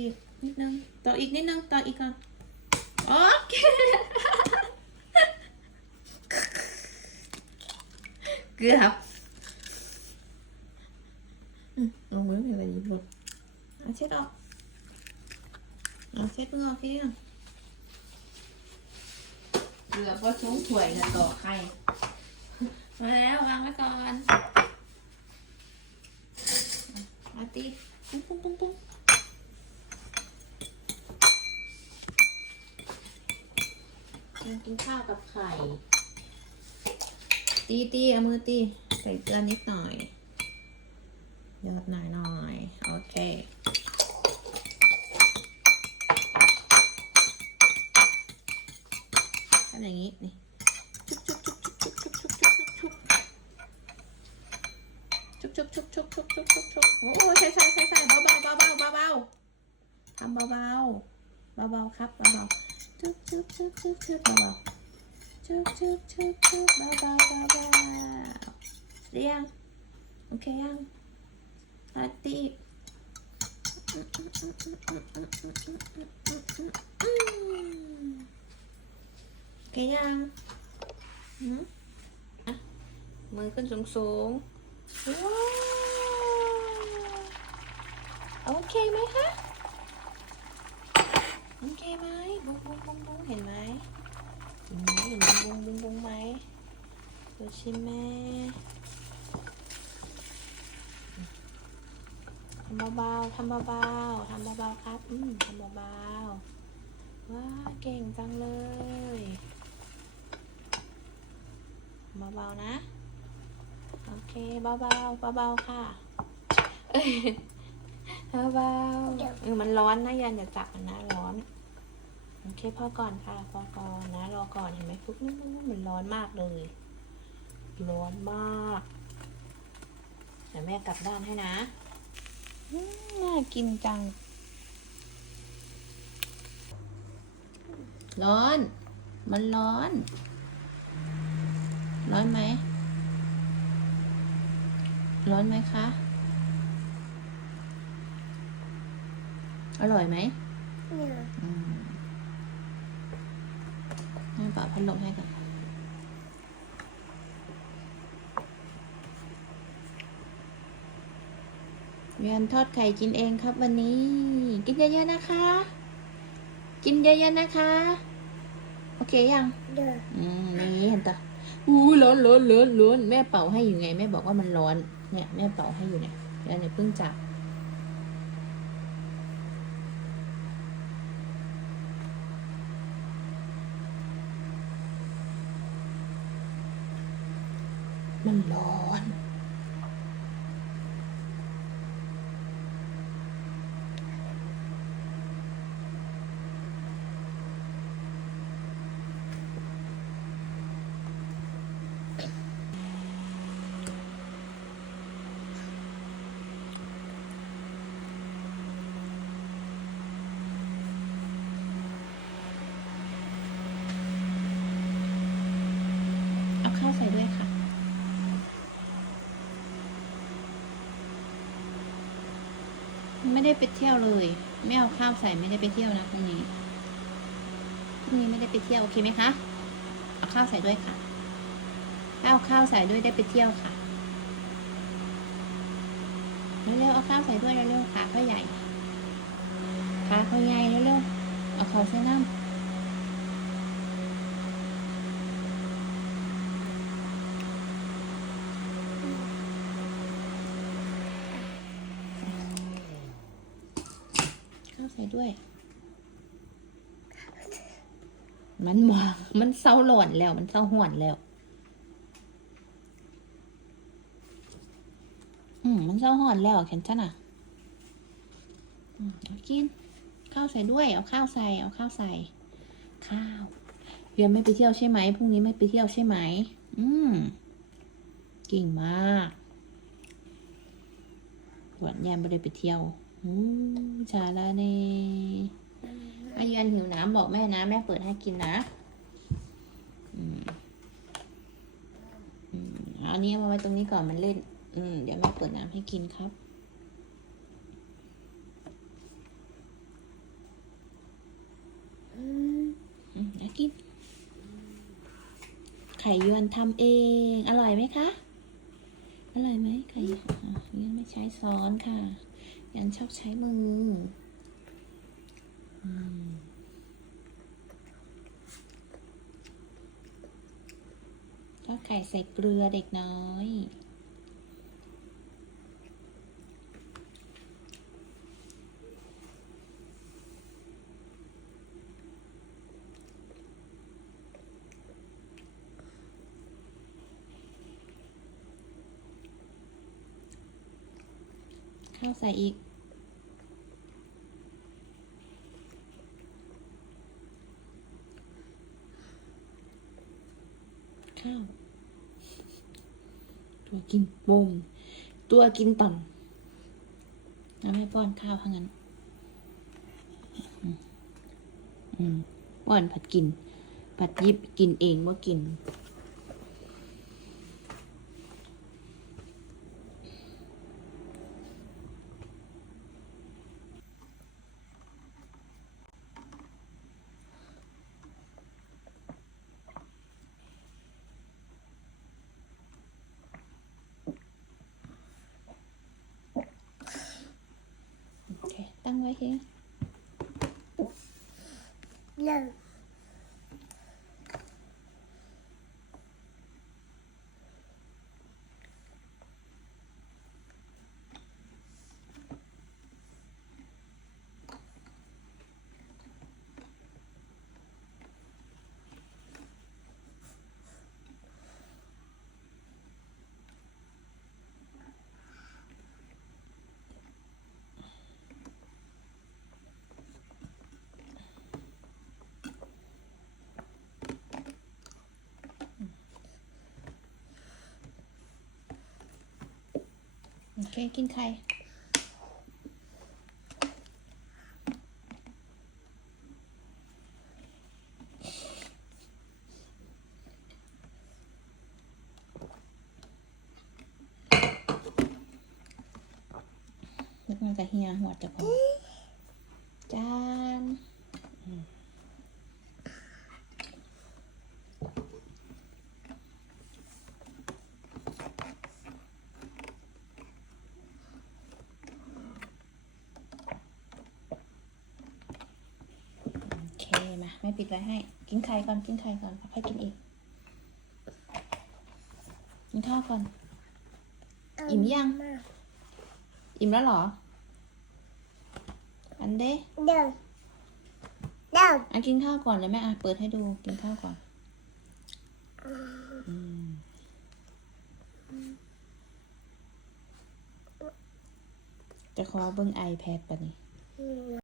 อีกนิดนึงต่ออีกนิดนึงต่ออีกก่อนโอเคเกือบอืมลงมือไม่เป็นไรหลุดเอาเช็ดออกเอาเช็ดมือออกทีนึงเกือบว่าชงถ้วยนะต่อไข่มาแล้ววางไว้ก่อนมาตีปุ้งปุ้งปุ้งปุ้ง กินข้าวกับไข่ ตีตีเอามือตีใส่เกลือนิดหน่อยยอดหน่อยหน่อย โอเคทำอย่างนี้ นี่ชุบชุบชุบชุบชุบชุบชุบชุบชุบชุบชุบชุบชุบชุบโอ้โหใส่ใส่ใส่ใส่เบาเบาเบาเบาเบาเบาทำเบาเบาเบาเบาครับเบาเบา chớp chớp chớp chớp chớp vào vào chớp chớp chớp chớp vào vào vào vào đi ăn ok ăn ta đi cái ăn à, mới con xuống xuống wow. ok mấy hả โอเคยังอาติโอเคยังอืมอะมือขึ้นสูงสูงๆว้าวโอเคไหมบุ้งบุ้งบุ้งบุ้งเห็นไหมเห็นไหมเห็นบุ้งบุ้งบุ้งไหมดูชิมแม่ทำเบาๆทำเบาๆทำเบาๆครับ อืมทำเบาๆว้าเก่งจังเลยเบาๆนะ โอเคเบาๆเบาๆค่ะ เอ้ยเบาๆเออมันร้อนนะยันอย่าจับมันนะร้อน โอเคพอก่อนค่ะพอก่อนนะรอก่อนเห็นไหมฟุกนี่มันร้อนมากเลย ร้อนมากเดี๋ยวแม่กลับด้านให้นะอืมน่ากินจัง ร้อน มันร้อน ร้อนไหม ร้อนไหมคะ อร่อยไหมอืมให้ปะพัดลมให้ก่อนเรียนทอดไข่กินเองครับวันนี้ กินเยอะๆนะคะ กินเยอะๆนะคะ โอเคยังอืมนี่เห็นตะอู้ร้อนร้อนร้อนร้อนแม่เป่าให้อยู่ไงแม่บอกว่ามันร้อนเนี่ยแม่เป่าให้อยู่เนี่ยเดี๋ยวเนี่ยเพิ่งจับ มันร้อน เอาข้าวใส่ด้วยค่ะ ไม่ได้ไปเที่ยวเลย ไม่เอาข้าวใส่ไม่ได้ไปเที่ยวนะพรุ่งนี้พรุ่งนี้ไม่ได้ไปเที่ยวโอเคไหมคะเอาข้าวใส่ด้วยค่ะถ้าเอาข้าวใส่ด้วยได้ไปเที่ยวค่ะเร็วๆเอาข้าวใส่ด้วยเร็วๆขาเขาใหญ่ขาเขาใหญ่เร็วๆเอาเขาใส่น้ำข้าวใส่ ด้วย มันหวางมันเศร้าหลอนแล้ว มันเศร้าหวนแล้ว อืมมันเศร้าหอนแล้วเข็นฉันอะเอากิน ข้าวใส่ด้วย เอาข้าวใส่ เอาข้าวใส่ ข้าวเรียนไม่ไปเที่ยวใช่ไหมพรุ่งนี้ไม่ไปเที่ยวใช่ไหม อืมเก่งมากหวนแยมไม่ได้ไปเที่ยว อชาลาเนอายันหิวน้ำบอกแม่นะ แม่เปิดให้กินนะอันนี้เอาไว้ตรงนี้ก่อนมันเล่น อืม เดี๋ยวแม่เปิดน้ำให้กินครับ อืมอยากกิน ไข่ยวนทำเอง อร่อยไหมคะ อร่อยไหมไข่ยวนไม่ใช้ซ้อนค่ะ ยันชอบใช้มืออมทอดไข่ใส่เกลือเด็กน้อย ข้าวใส่อีก ข้าว ตัวกินปมตัวกินต่อมแล้วไม่ป้อนข้าวทั้งนั้นอืมอืมป้อนผัดกิน ผัดยิบกินเองว่ากิน ตั้งไว้เฮีย No. เคกินไข่นึกมันจะเฮียหัวจะพอจานอื มโอเคมาไม่ปิดไว้ให้ กินไข่ก่อน กินไข่ก่อนค่อยกินอีก กินข้าวก่อน อิ่มยัง อิ่มแล้วเหรอ อันเด้ No. No. อะกินข้าวก่อนเลยแม่อะเปิดให้ดูกินข้าวก่อนอืมจะขอเบิ้ง iPad ปะนี่